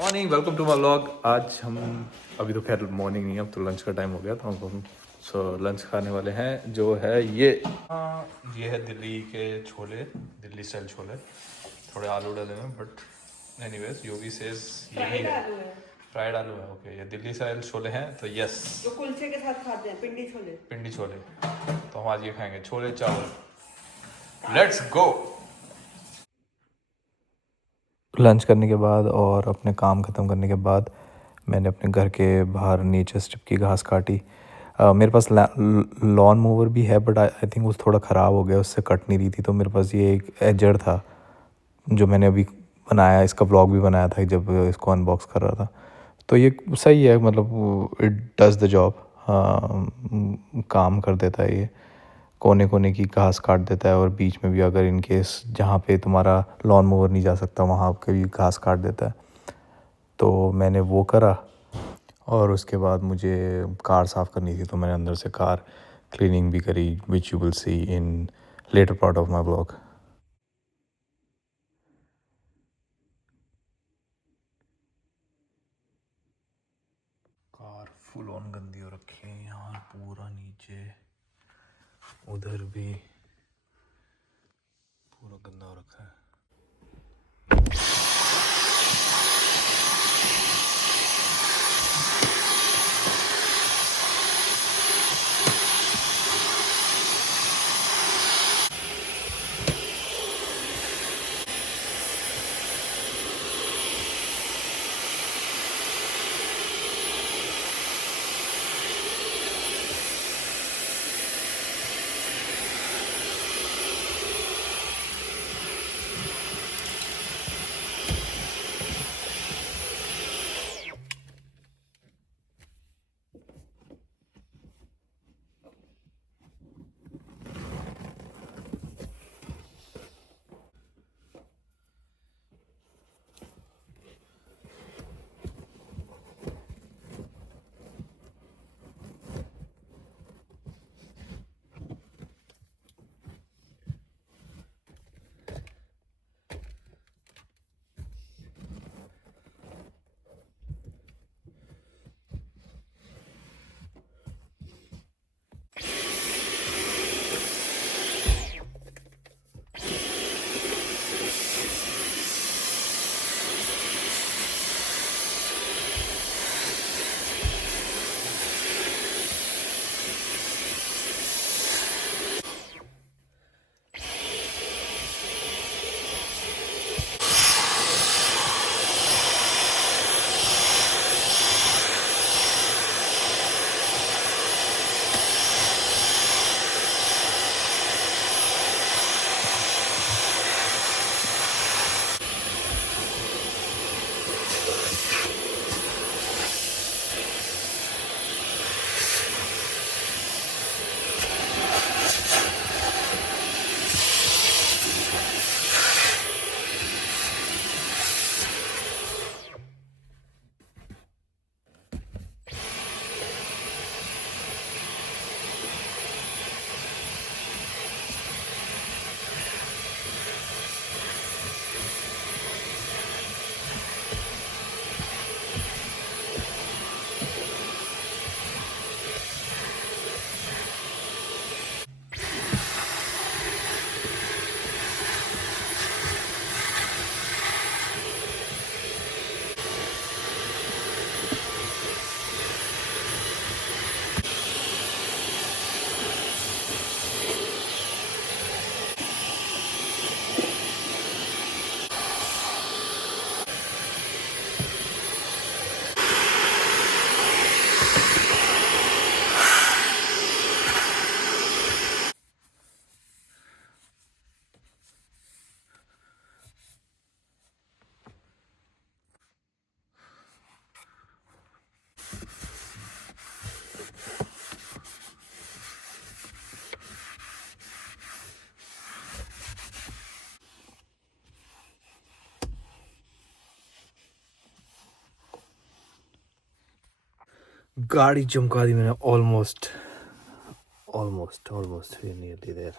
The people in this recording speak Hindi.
Morning, welcome to my vlog. आज हम अभी तो खैर मॉर्निंग नहीं है, अब तो लंच का टाइम हो गया, तो हम लंच खाने वाले हैं जो है ये है दिल्ली के छोले, दिल्ली स्टाइल छोले। थोड़े आलू डाले हैं बट एनीवेज जो भी सेज यही है, फ्राइड आलू है। ओके, ये दिल्ली स्टाइल छोले हैं तो यस, जो कुलचे के साथ खाते हैं, पिंडी छोले। तो हम आज ये खाएंगे, छोले चावल। Let's go. लंच करने के बाद और अपने काम ख़त्म करने के बाद मैंने अपने घर के बाहर नीचे स्ट्रिप की घास काटी। मेरे पास लॉन मूवर भी है बट आई थिंक वो थोड़ा ख़राब हो गया, उससे कट नहीं रही थी। तो मेरे पास ये एक एजर था जो मैंने अभी बनाया, इसका व्लॉग भी बनाया था जब इसको अनबॉक्स कर रहा था। तो ये सही है, मतलब इट डज़ द जॉब। काम कर देता है ये, कोने कोने की घास काट देता है, और बीच में भी अगर इन केस जहाँ पे तुम्हारा लॉन मोवर नहीं जा सकता वहाँ पे भी घास काट देता है। तो मैंने वो करा, और उसके बाद मुझे कार साफ़ करनी थी तो मैंने अंदर से कार क्लीनिंग भी करी, which you will see in later part of my blog. Car full on गंदी हो रखी है, यहाँ पूरा नीचे, उधर भी पूरा गंदा हो रखा है। गाड़ी चमका दी मैंने, almost almost almost nearly there.